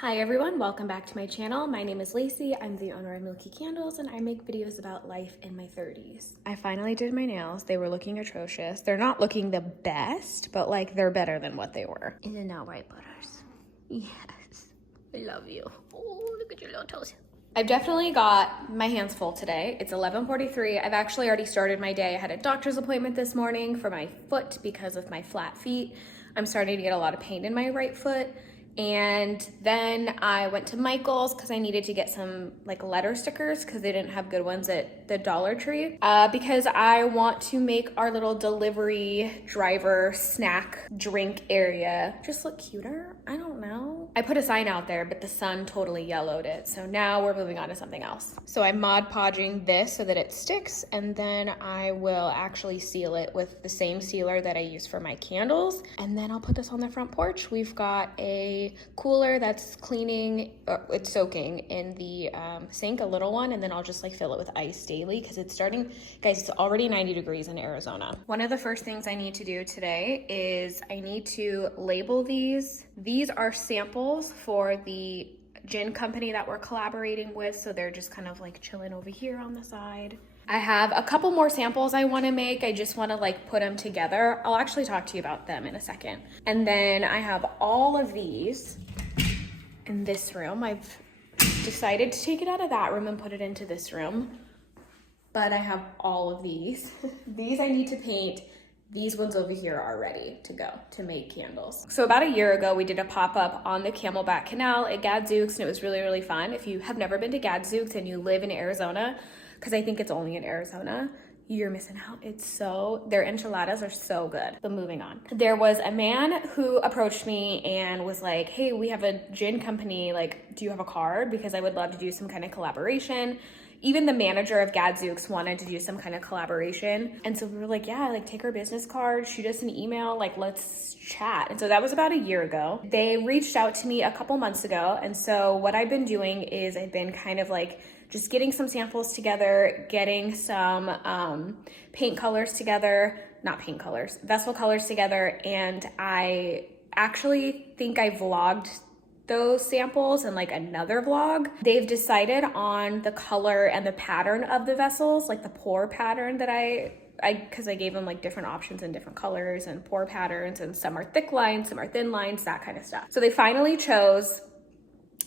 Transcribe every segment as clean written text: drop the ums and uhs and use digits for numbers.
Hi everyone, welcome back to my channel. My name is Lacey. I'm the owner of Milky Candles and I make videos about life in my 30s. I finally did my nails. They were looking atrocious. They're not looking the best, but like they're better than what they were. In and out right, butters? Yes, I love you. Oh, look at your little toes. I've definitely got my hands full today. It's 11:43. I've actually already started my day. I had a doctor's appointment this morning for my foot because of my flat feet. I'm starting to get a lot of pain in my right foot. And then I went to Michael's because I needed to get some like letter stickers because they didn't have good ones at the Dollar Tree. Because I want to make our little delivery driver snack drink area just look cuter. I don't know. I put a sign out there, but the sun totally yellowed it. So now we're moving on to something else. So I'm Mod Podging this so that it sticks, and then I will actually seal it with the same sealer that I use for my candles. And then I'll put this on the front porch. We've got a cooler that's cleaning, it's soaking in the sink, a little one, and then I'll just like fill it with ice daily because it's starting, guys, it's already 90 degrees in Arizona. One of the first things I need to do today is I need to label these. These are samples for the gin company that we're collaborating with, so they're just kind of like chilling over here on the side. I have a couple more samples I want to make. I just want to like put them together. I'll actually talk to you about them in a second. And then I have all of these in this room. I've decided to take it out of that room and put it into this room. But I have all of these. These I need to paint. These ones over here are ready to go to make candles. So about a year ago, we did a pop-up on the Camelback Canal at Gadzooks, and it was really, really fun. If you have never been to Gadzooks and you live in Arizona, because I think it's only in Arizona, you're missing out. Their enchiladas are so good. But moving on. There was a man who approached me and was like, hey, we have a gin company, like, do you have a card? Because I would love to do some kind of collaboration. Even the manager of Gadzooks wanted to do some kind of collaboration. And so we were like, yeah, like take our business card, shoot us an email, like let's chat. And so that was about a year ago. They reached out to me a couple months ago. And so what I've been doing is I've been kind of like just getting some samples together, getting some paint colors together, not paint colors, vessel colors together. And I actually think I vlogged those samples in like another vlog. They've decided on the color and the pattern of the vessels, like the pour pattern that because I gave them like different options and different colors and pour patterns, and some are thick lines, some are thin lines, that kind of stuff. So they finally chose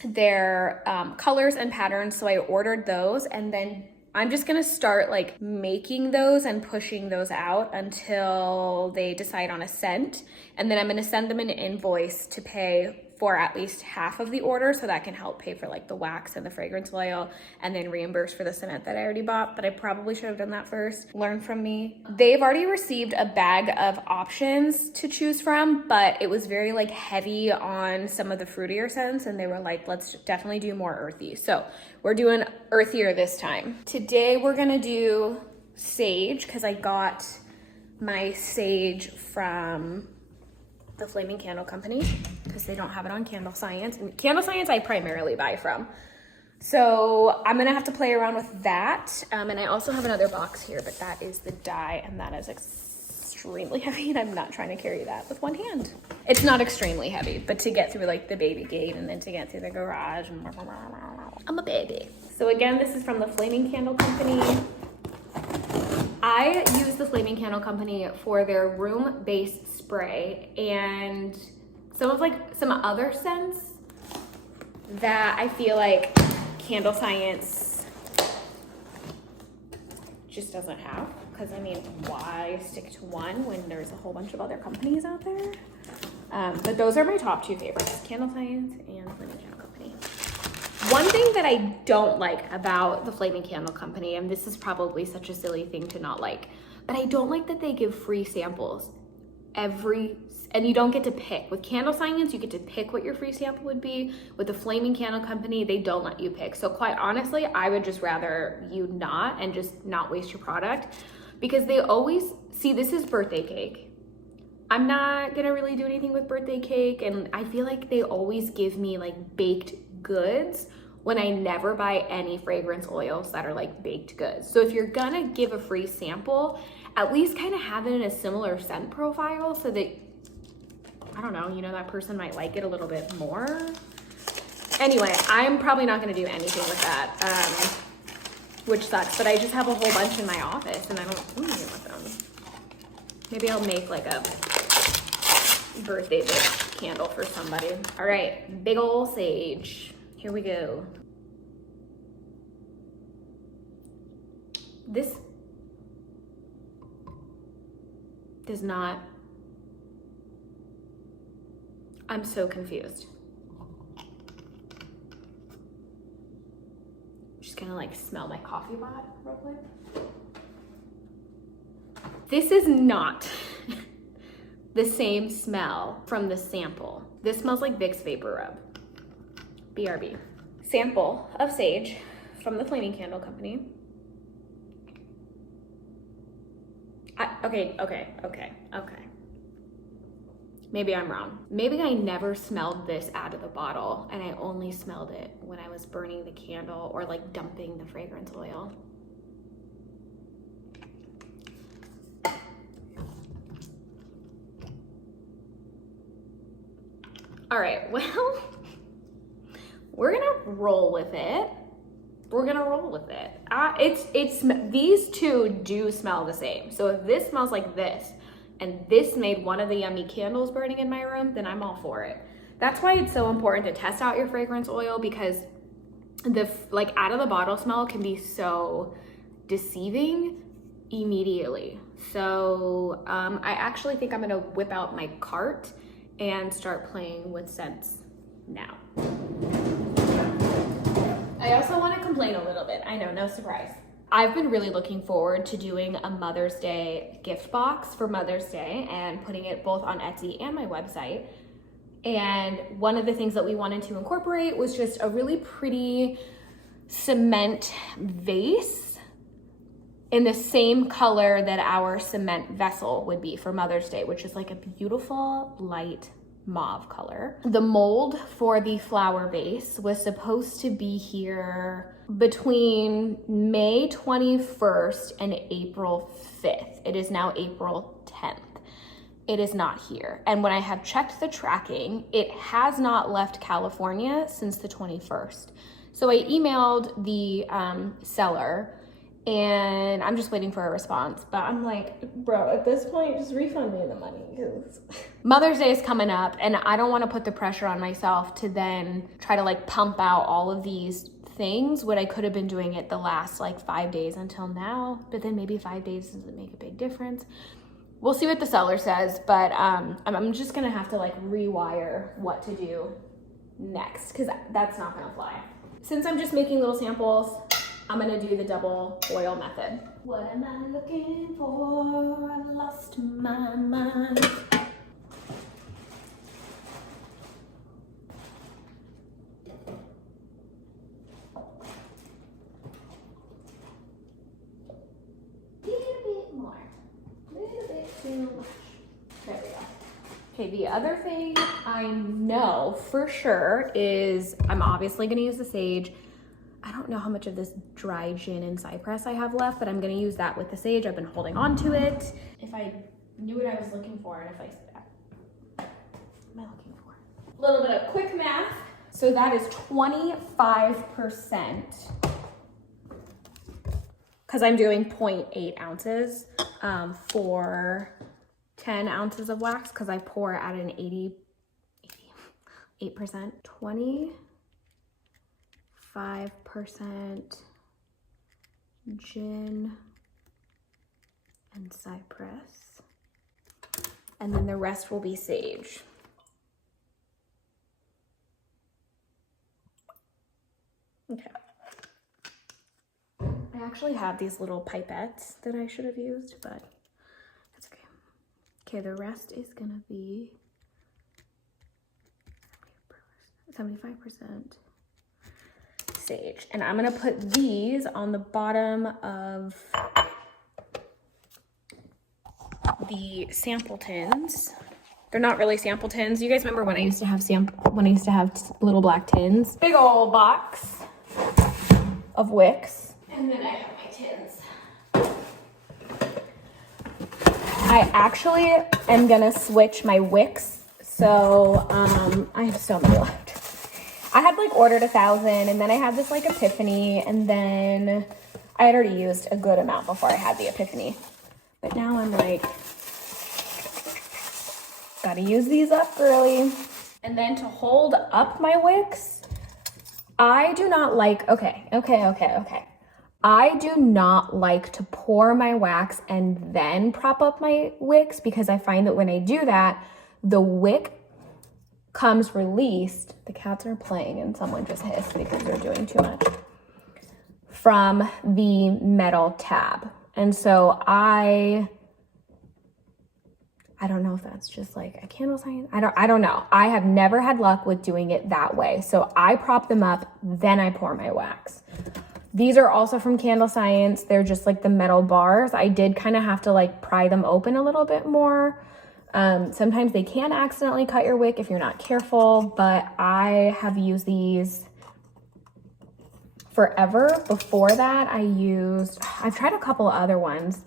their colors and patterns. So I ordered those, and then I'm just gonna start like making those and pushing those out until they decide on a scent. And then I'm gonna send them an invoice to pay for at least half of the order, so that can help pay for like the wax and the fragrance oil, and then reimburse for the cement that I already bought, but I probably should have done that first. Learn from me. They've already received a bag of options to choose from, but it was very like heavy on some of the fruitier scents, and they were like, let's definitely do more earthy. So we're doing earthier this time. Today we're gonna do sage, because I got my sage from the Flaming Candle Company because they don't have it on Candle Science. And Candle Science I primarily buy from. So I'm gonna have to play around with that. And I also have another box here, but that is the dye, and that is extremely heavy, and I'm not trying to carry that with one hand. It's not extremely heavy, but to get through like the baby gate and then to get through the garage, I'm a baby. So again, this is from the Flaming Candle Company. I use the Flaming Candle Company for their room-based spray and some other scents that I feel like Candle Science just doesn't have. Because I mean, why stick to one when there's a whole bunch of other companies out there? But those are my top two favorites, Candle Science and Flaming Candle Company. One thing that I don't like about the Flaming Candle Company, and this is probably such a silly thing to not like, but I don't like that they give free samples and you don't get to pick. With Candle Science, you get to pick what your free sample would be. With the Flaming Candle Company, they don't let you pick. So quite honestly, I would just rather you not, and just not waste your product, because they always, see, this is birthday cake. I'm not gonna really do anything with birthday cake, and I feel like they always give me like baked goods when I never buy any fragrance oils that are like baked goods. So if you're gonna give a free sample, at least kind of have it in a similar scent profile so that, I don't know, you know, that person might like it a little bit more. Anyway, I'm probably not gonna do anything with that, which sucks, but I just have a whole bunch in my office and I don't do anything with them. Maybe I'll make like a birthday candle for somebody. All right, big ol' sage. Here we go. This does not, I'm so confused. Just gonna like smell my coffee pot real quick. This is not the same smell from the sample. This smells like Vicks Vapor Rub. BRB. Sample of sage from the Flaming Candle Company. Okay. Maybe I'm wrong. Maybe I never smelled this out of the bottle and I only smelled it when I was burning the candle or like dumping the fragrance oil. All right, well, we're gonna roll with it. These two do smell the same. So if this smells like this, and this made one of the yummy candles burning in my room, then I'm all for it. That's why it's so important to test out your fragrance oil, because the like out of the bottle smell can be so deceiving immediately. So I actually think I'm gonna whip out my cart and start playing with scents now. I also want to complain a little bit. I know, no surprise. I've been really looking forward to doing a Mother's Day gift box for Mother's Day and putting it both on Etsy and my website. And one of the things that we wanted to incorporate was just a really pretty cement vase in the same color that our cement vessel would be for Mother's Day, which is like a beautiful light mauve color. The mold for the flower vase was supposed to be here between May 21st and April 5th. It is now April 10th. It is not here. And when I have checked the tracking, it has not left California since the 21st. So I emailed the seller and I'm just waiting for a response, but I'm like, bro, at this point, just refund me the money, because Mother's Day is coming up and I don't want to put the pressure on myself to then try to like pump out all of these things when I could have been doing it the last like 5 days until now, but then maybe 5 days doesn't make a big difference. We'll see what the seller says, but I'm just gonna have to like rewire what to do next, because that's not gonna fly. Since I'm just making little samples, I'm gonna do the double oil method. What am I looking for? I lost my mind. Little bit more, little bit too much. There we go. Okay, the other thing I know for sure is I'm obviously gonna use the sage. I don't know how much of this dry gin and cypress I have left, but I'm gonna use that with the sage. I've been holding on to it. If I knew what I was looking for, and if what am I looking for? A little bit of quick math. So that is 25%, because I'm doing 0.8 ounces for 10 ounces of wax, because I pour at an 88%, 25% gin and cypress, and then the rest will be sage. Okay. I actually have these little pipettes that I should have used, but that's okay. Okay, the rest is gonna be 75% sage. And I'm gonna put these on the bottom of the sample tins. They're not really sample tins. You guys remember when I used to have little black tins? Big old box of wicks. And then I have my tins. I actually am gonna switch my wicks. So I have so many left. I had like ordered 1,000 and then I had this like epiphany, and then I had already used a good amount before I had the epiphany. But now I'm like, gotta use these up, girly. And then to hold up my wicks, I do not like, okay. I do not like to pour my wax and then prop up my wicks, because I find that when I do that, the wick comes released. The cats are playing and someone just hissed because they're doing too much, from the metal tab. And so I don't know if that's just like a candle science. I don't know. I have never had luck with doing it that way. So I prop them up, then I pour my wax. These are also from Candle Science. They're just like the metal bars. I did kind of have to like pry them open a little bit more. Sometimes they can accidentally cut your wick if you're not careful, but I have used these forever. Before that, I've tried a couple of other ones.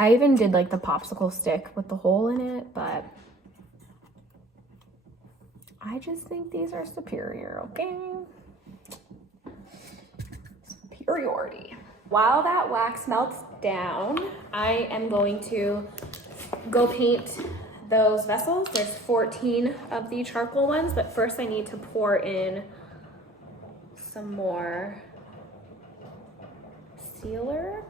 I even did like the popsicle stick with the hole in it, but I just think these are superior, okay? Superiority. While that wax melts down, I am going to go paint those vessels. There's 14 of the charcoal ones, but first I need to pour in some more sealer.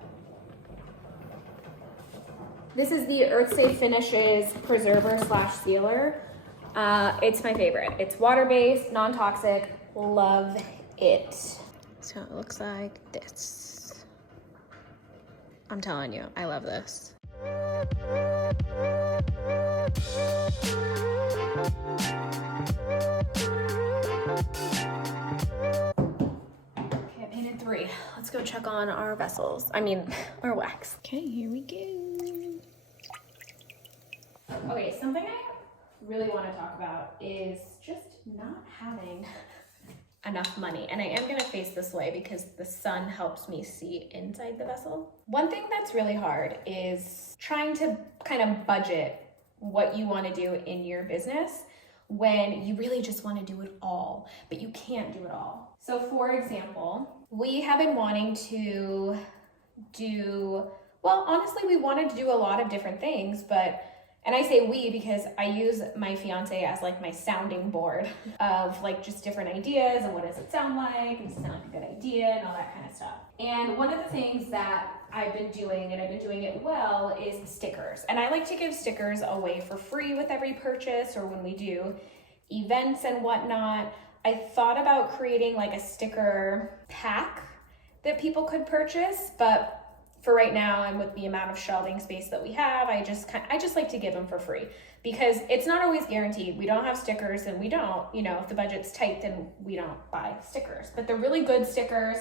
This is the Earth Safe Finishes Preserver / Sealer. It's my favorite. It's water-based, non-toxic, love it. So it looks like this. I'm telling you, I love this. Okay, I painted 3. Let's go check on our vessels. Our wax. Okay, here we go. Okay, something I really want to talk about is just not having enough money. And I am going to face this way because the sun helps me see inside the vessel. One thing that's really hard is trying to kind of budget what you want to do in your business when you really just want to do it all, but you can't do it all. So for example, we have been wanting to honestly, we wanted to do a lot of different things, and I say we because I use my fiance as like my sounding board of like just different ideas and what does it sound like, and does it sound like a good idea and all that kind of stuff. And one of the things that I've been doing, and I've been doing it well, is stickers. And I like to give stickers away for free with every purchase, or when we do events and whatnot. I thought about creating like a sticker pack that people could purchase, but for right now, and with the amount of shelving space that we have, I just like to give them for free, because it's not always guaranteed. We don't have stickers, and we don't, if the budget's tight, then we don't buy stickers, but they're really good stickers.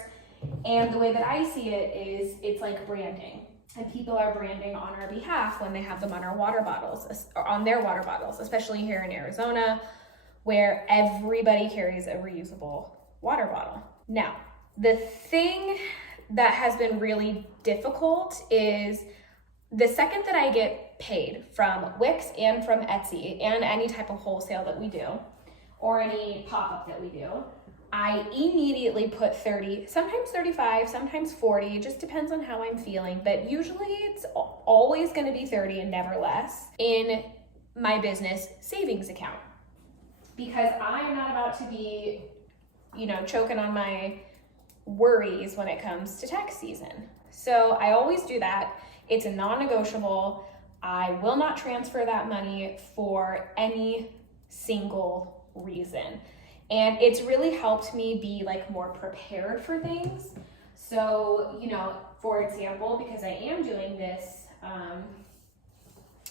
And the way that I see it is it's like branding, and people are branding on our behalf when they have them on our water bottles, or on their water bottles, especially here in Arizona, where everybody carries a reusable water bottle. Now, the thing that has been really difficult is the second that I get paid from Wix and from Etsy and any type of wholesale that we do, or any pop-up that we do, I immediately put 30, sometimes 35, sometimes 40, it just depends on how I'm feeling, but usually it's always gonna be 30 and never less, in my business savings account. Because I'm not about to be, choking on my worries when it comes to tax season. So I always do that. It's a non-negotiable. I will not transfer that money for any single reason. And it's really helped me be like more prepared for things. So, for example, because I am doing this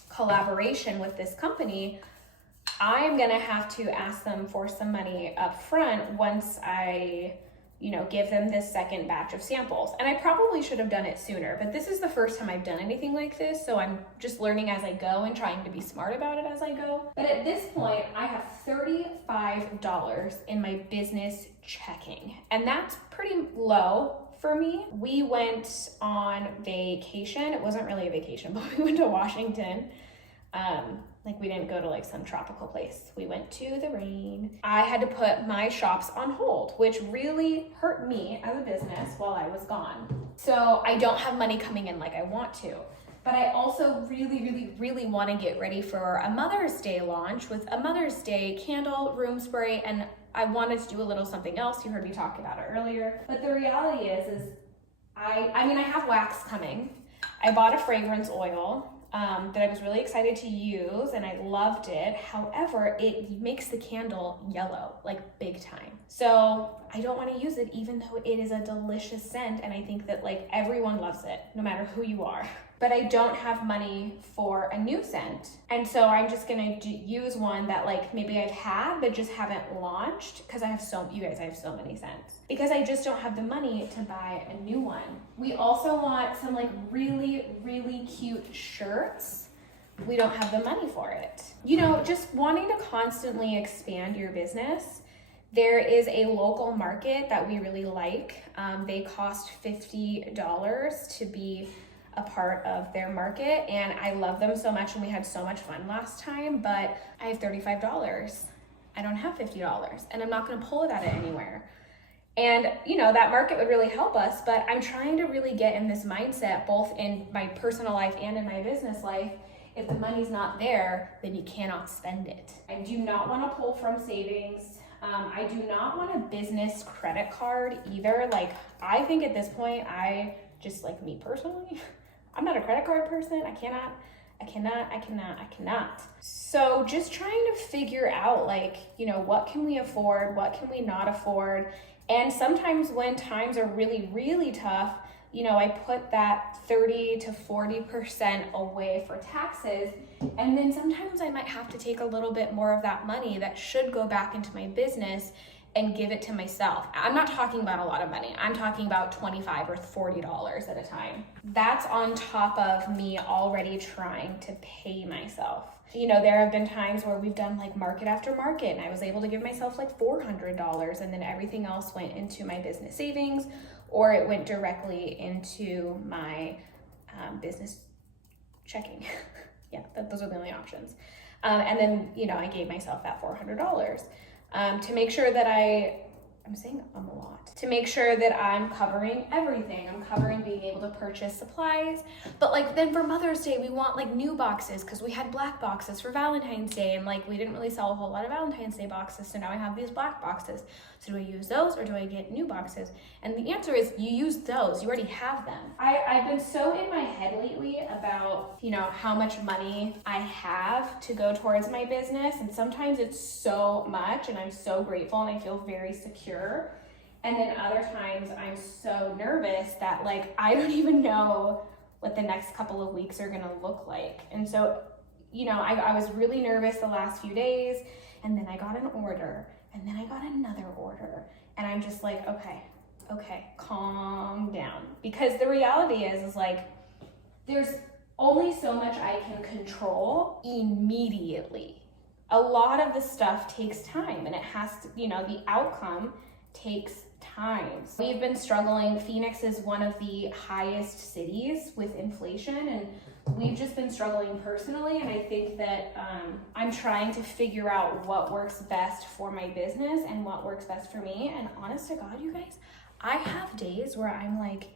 collaboration with this company, I'm gonna have to ask them for some money up front once I give them this second batch of samples. And I probably should have done it sooner, but this is the first time I've done anything like this, so I'm just learning as I go and trying to be smart about it as I go. But at this point, I have $35 in my business checking, and that's pretty low for me. We went on vacation. It wasn't really a vacation, but we went to Washington Like we didn't go to like some tropical place. We went to the rain. I had to put my shops on hold, which really hurt me as a business while I was gone. So I don't have money coming in like I want to. But I also really want to get ready for a Mother's Day launch with a Mother's Day candle, room spray, and I wanted to do a little something else. You heard me talk about it earlier. But the reality is I mean, I have wax coming. I bought a fragrance oil that I was really excited to use and I loved it. However, it makes the candle yellow, like big time. So I don't want to use it even though it is a delicious scent and I think that like everyone loves it, no matter who you are. But I don't have money for a new scent. And so I'm just gonna use one that like maybe I've had but just haven't launched because I have you guys, I have so many scents. Because I just don't have the money to buy a new one. We also want some like really cute shirts. We don't have the money for it. You know, just wanting to constantly expand your business. There is a local market that we really like. They cost $50 to be a part of their market and I love them so much and we had so much fun last time, but I have $35. I don't have $50 and I'm not gonna pull it out of anywhere. And you know, that market would really help us, but I'm trying to really get in this mindset, both in my personal life and in my business life. If the money's not there, then you cannot spend it. I do not wanna pull from savings. I do not want a business credit card either. Like, I think at this point, just like me personally, I'm not a credit card person. I cannot. So just trying to figure out like, you know, what can we afford? What can we not afford? And sometimes when times are really tough, you know, I put that 30 to 40% away for taxes. And then sometimes I might have to take a little bit more of that money that should go back into my business and give it to myself. I'm not talking about a lot of money. I'm talking about $25 or $40 at a time. That's on top of me already trying to pay myself. You know, there have been times where we've done like market after market and I was able to give myself like $400 and then everything else went into my business savings or it went directly into my business checking. Yeah, those are the only options. And then, you know, I gave myself that $400. To make sure that I'm saying a lot, to make sure that I'm covering everything. I'm covering being able to purchase supplies, but like then for Mother's Day, we want like new boxes because we had black boxes for Valentine's Day and like we didn't really sell a whole lot of Valentine's Day boxes. So now I have these black boxes. So do I use those or do I get new boxes? And the answer is you use those, you already have them. I've been so in my head lately about, you know, how much money I have to go towards my business. And sometimes it's so much and I'm so grateful and I feel very secure. And then other times I'm so nervous that like, I don't even know what the next couple of weeks are gonna look like. And so, you know, I was really nervous the last few days and then I got an order and then I got another order and I'm just like, okay, calm down. Because the reality is like, there's only so much I can control immediately. A lot of the stuff takes time and it has to, you know, the outcome takes time. We've been struggling. Phoenix is one of the highest cities with inflation and we've just been struggling personally. And I think that I'm trying to figure out what works best for my business and what works best for me. And honest to God, you guys, I have days where I'm like,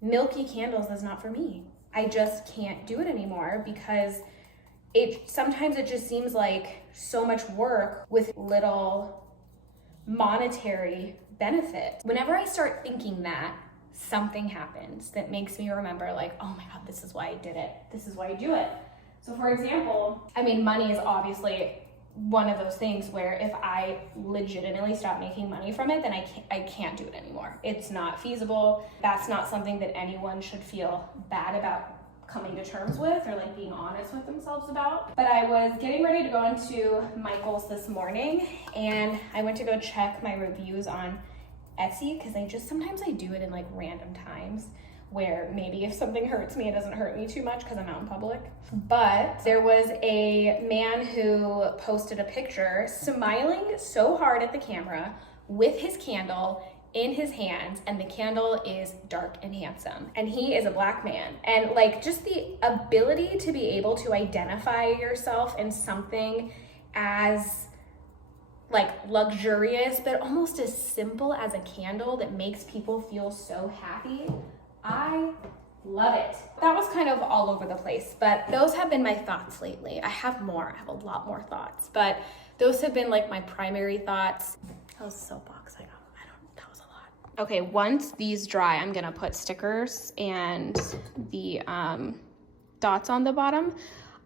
milky candles is not for me. I just can't do it anymore because sometimes it just seems like so much work with little monetary benefit. Whenever I start thinking that, something happens that makes me remember like, oh my God, this is why I did it. This is why I do it. So for example, I mean, money is obviously one of those things where if I legitimately stop making money from it, then I can't do it anymore. It's not feasible. That's not something that anyone should feel bad about coming to terms with or like being honest with themselves about. But I was getting ready to go into Michael's this morning and I went to go check my reviews on Etsy because sometimes I do it in like random times where maybe if something hurts me, it doesn't hurt me too much because I'm out in public. But there was a man who posted a picture smiling so hard at the camera with his candle in his hands and the candle is dark and handsome. And he is a black man. And like just the ability to be able to identify yourself in something as like luxurious, but almost as simple as a candle that makes people feel so happy. I love it. That was kind of all over the place, but those have been my thoughts lately. I have more, I have a lot more thoughts, but those have been like my primary thoughts. That was a soapbox I got. That was a lot. Okay, once these dry, I'm gonna put stickers and the dots on the bottom.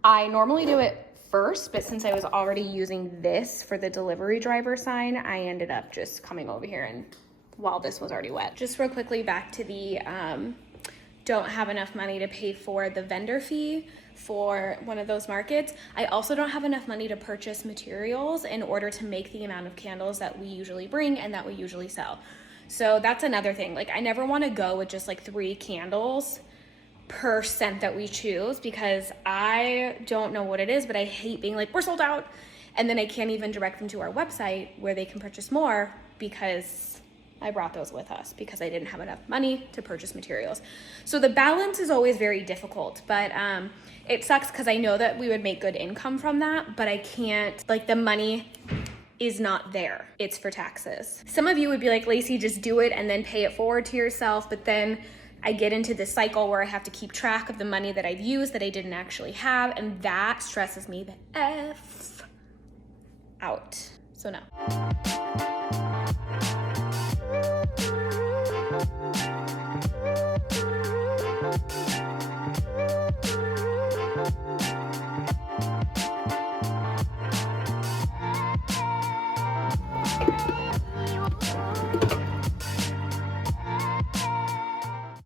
I normally do it first, but since I was already using this for the delivery driver sign, I ended up just coming over here and while this was already wet. Just real quickly back to the don't have enough money to pay for the vendor fee for one of those markets. I also don't have enough money to purchase materials in order to make the amount of candles that we usually bring and that we usually sell. So that's another thing. Like I never want to go with just like 3 candles per scent that we choose because I don't know what it is, but I hate being like, we're sold out. And then I can't even direct them to our website where they can purchase more because I brought those with us because I didn't have enough money to purchase materials. So the balance is always very difficult, but it sucks because I know that we would make good income from that, but I can't, like the money is not there. It's for taxes. Some of you would be like, Lacey, just do it and then pay it forward to yourself. But then I get into this cycle where I have to keep track of the money that I've used that I didn't actually have. And that stresses me the F out. So no.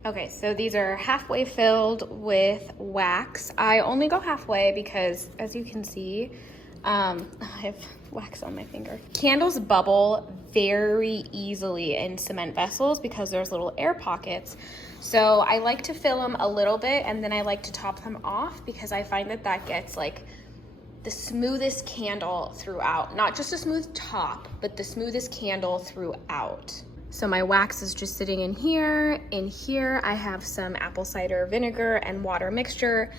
Okay, so these are halfway filled with wax. I only go halfway because, as you can see, I have wax on my finger. Candles bubble very easily in cement vessels because there's little air pockets. So I like to fill them a little bit and then I like to top them off because I find that that gets like the smoothest candle throughout. Not just a smooth top, but the smoothest candle throughout. So my wax is just sitting in here. In here, I have some apple cider vinegar and water mixture.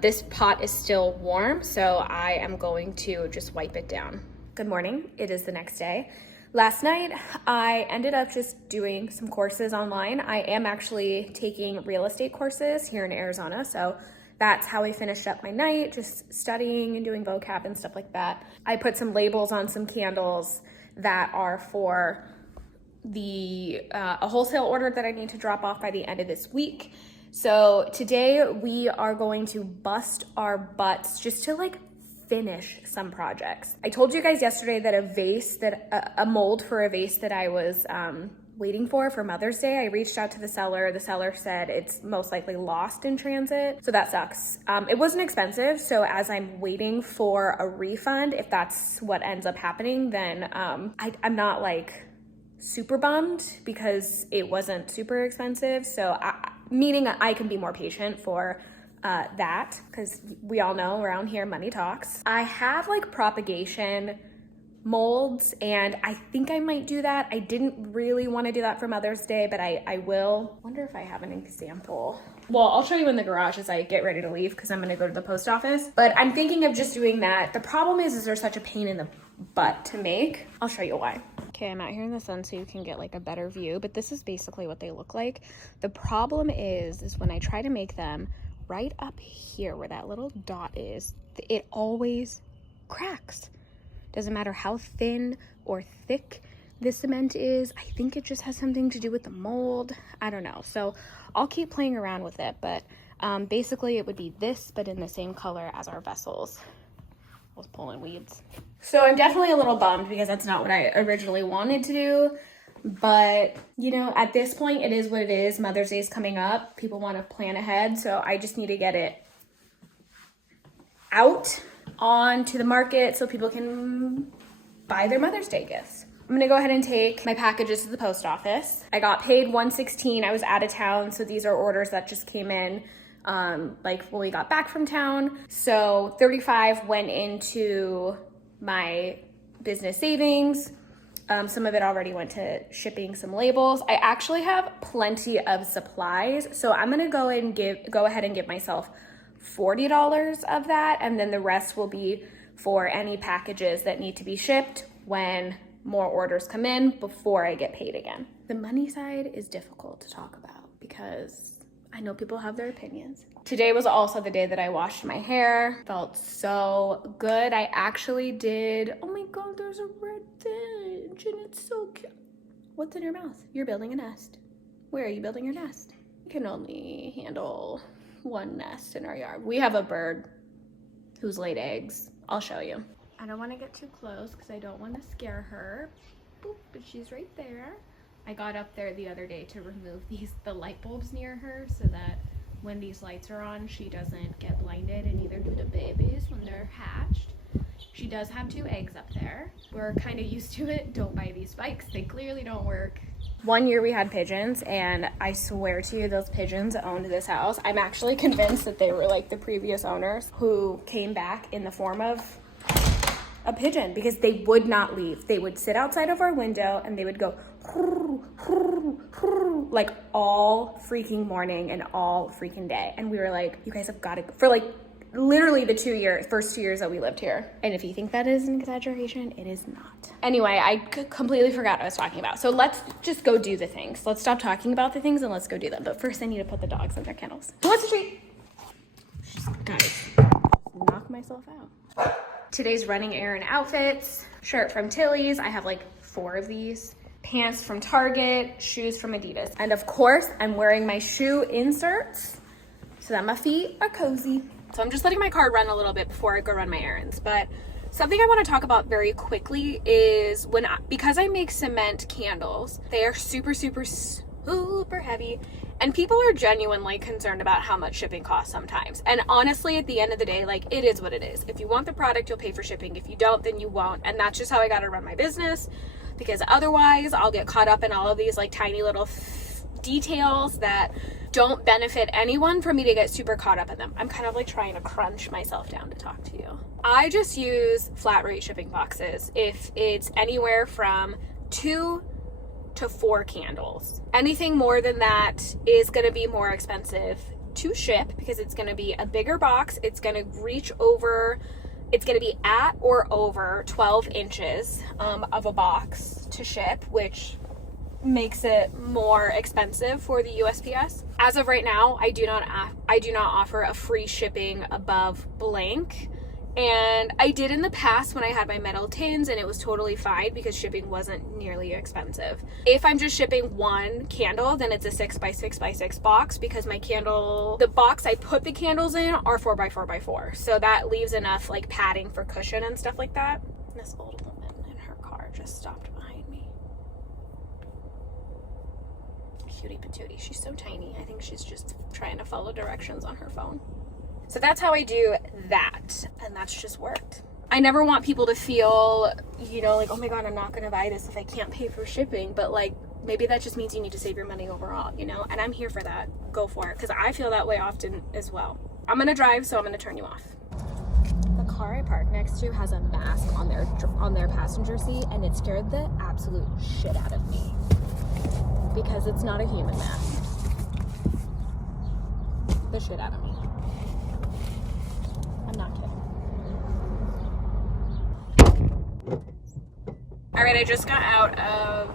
This pot is still warm, so I am going to just wipe it down. Good morning, it is the next day. Last night, I ended up just doing some courses online. I am actually taking real estate courses here in Arizona, so that's how I finished up my night, just studying and doing vocab and stuff like that. I put some labels on some candles that are for a wholesale order that I need to drop off by the end of this week. So today we are going to bust our butts just to like finish some projects. I told you guys yesterday that a mold for a vase that I was waiting for Mother's Day. I reached out to the seller. The seller said it's most likely lost in transit. So that sucks. It wasn't expensive. So as I'm waiting for a refund, if that's what ends up happening, then I'm not like super bummed because it wasn't super expensive. So meaning I can be more patient for that because we all know around here money talks. I have like propagation molds and I think I might do that. I didn't really want to do that for Mother's Day, but I will. Wonder if I have an example. Well, I'll show you in the garage as I get ready to leave because I'm going to go to the post office, but I'm thinking of just doing that. The problem is they're such a pain in the butt to make. I'll show you why. Okay, I'm out here in the sun so you can get like a better view, but this is basically what they look like. The problem is when I try to make them right up here where that little dot is, it always cracks. Doesn't matter how thin or thick the cement is. I think it just has something to do with the mold. I don't know. So I'll keep playing around with it, but basically it would be this, but in the same color as our vessels. I was pulling weeds. So I'm definitely a little bummed because that's not what I originally wanted to do. But, you know, at this point, it is what it is. Mother's Day is coming up. People want to plan ahead. So I just need to get it out onto the market so people can buy their Mother's Day gifts. I'm going to go ahead and take my packages to the post office. I got paid $116. I was out of town. So these are orders that just came in like when we got back from town. So $35 went into my business savings. Some of it already went to shipping some labels. I actually have plenty of supplies, so I'm gonna go ahead and give myself $40 of that, and then the rest will be for any packages that need to be shipped when more orders come in before I get paid again. The money side is difficult to talk about because I know people have their opinions. Today was also the day that I washed my hair. Felt so good. I actually did, oh my God, there's a red finch and it's so cute. What's in your mouth? You're building a nest. Where are you building your nest? You can only handle one nest in our yard. We have a bird who's laid eggs. I'll show you. I don't want to get too close because I don't want to scare her. Boop, but she's right there. I got up there the other day to remove the light bulbs near her so that when these lights are on, she doesn't get blinded, and neither do the babies when they're hatched. She does have 2 eggs up there. We're kind of used to it. Don't buy these spikes. They clearly don't work. One year we had pigeons, and I swear to you, those pigeons owned this house. I'm actually convinced that they were like the previous owners who came back in the form of a pigeon, because they would not leave. They would sit outside of our window and they would go like all freaking morning and all freaking day. And we were like, you guys have got to go. For like literally the first 2 years that we lived here. And if you think that is an exaggeration, it is not. Anyway, I completely forgot what I was talking about. So let's just go do the things. Let's stop talking about the things and let's go do them. But first I need to put the dogs in their kennels. Who wants a treat? Guys, knock myself out. Today's running errand outfits: shirt from Tilly's. I have like 4 of these. Pants from Target, shoes from Adidas. And of course, I'm wearing my shoe inserts so that my feet are cozy. So I'm just letting my car run a little bit before I go run my errands. But something I want to talk about very quickly is because I make cement candles, they are super, super, super heavy. And people are genuinely concerned about how much shipping costs sometimes. And honestly, at the end of the day, like, it is what it is. If you want the product, you'll pay for shipping. If you don't, then you won't. And that's just how I got to run my business, because otherwise I'll get caught up in all of these like tiny little details that don't benefit anyone for me to get super caught up in them. I'm kind of like trying to crunch myself down to talk to you. I just use flat rate shipping boxes if it's anywhere from 2 to 4 candles. Anything more than that is going to be more expensive to ship because it's going to be a bigger box. It's going to reach over, it's going to be at or over 12 inches of a box to ship, which makes it more expensive for the USPS. As of right now, I do not offer a free shipping above blank. And I did in the past when I had my metal tins, and it was totally fine because shipping wasn't nearly expensive. If I'm just shipping 1 candle, then it's a 6x6x6 box, because the box I put the candles in are 4x4x4. So that leaves enough like padding for cushion and stuff like that. This old woman in her car just stopped behind me. Cutie patootie. She's so tiny. I think she's just trying to follow directions on her phone. So that's how I do that, and that's just worked. I never want people to feel, like, oh my God, I'm not gonna buy this if I can't pay for shipping, but like, maybe that just means you need to save your money overall, and I'm here for that. Go for it, because I feel that way often as well. I'm gonna drive, so I'm gonna turn you off. The car I parked next to has a mask on their passenger seat, and it scared the absolute shit out of me, because it's not a human mask. The shit out of me. I'm not kidding. All right, I just got out of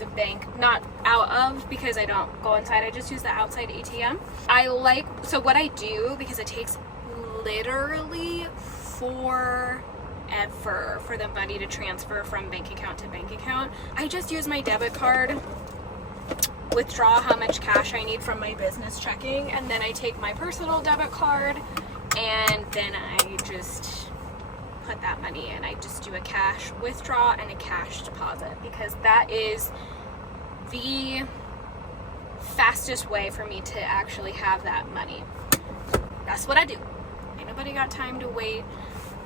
the bank. Not out of because I don't go inside. I just use the outside ATM. So what I do, because it takes literally forever for the money to transfer from bank account to bank account, I just use my debit card, withdraw how much cash I need from my business checking, and then I take my personal debit card, and then I just put that money in. I just do a cash withdraw and a cash deposit, because that is the fastest way for me to actually have that money. That's what I do. Ain't nobody got time to wait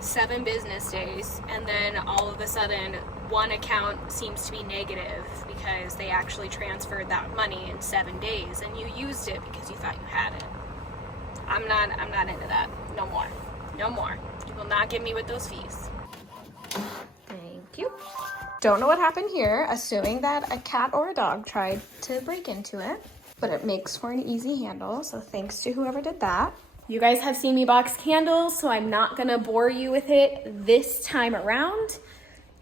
7 business days and then all of a sudden one account seems to be negative because they actually transferred that money in 7 days and you used it because you thought you had it. I'm not into that. No more. No more. You will not get me with those fees. Thank you. Don't know what happened here, assuming that a cat or a dog tried to break into it, but it makes for an easy handle, so thanks to whoever did that. You guys have seen me box candles, so I'm not gonna bore you with it this time around.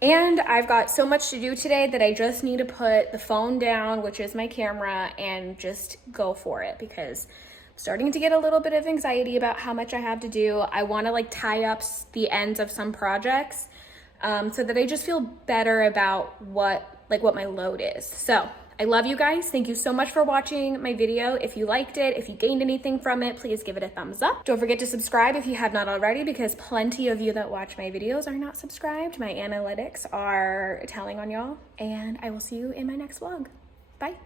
And I've got so much to do today that I just need to put the phone down, which is my camera, and just go for it because I'm starting to get a little bit of anxiety about how much I have to do. I wanna like tie up the ends of some projects so that I just feel better about what my load is. So I love you guys. Thank you so much for watching my video. If you liked it, if you gained anything from it, please give it a thumbs up. Don't forget to subscribe if you have not already, because plenty of you that watch my videos are not subscribed. My analytics are telling on y'all, and I will see you in my next vlog. Bye.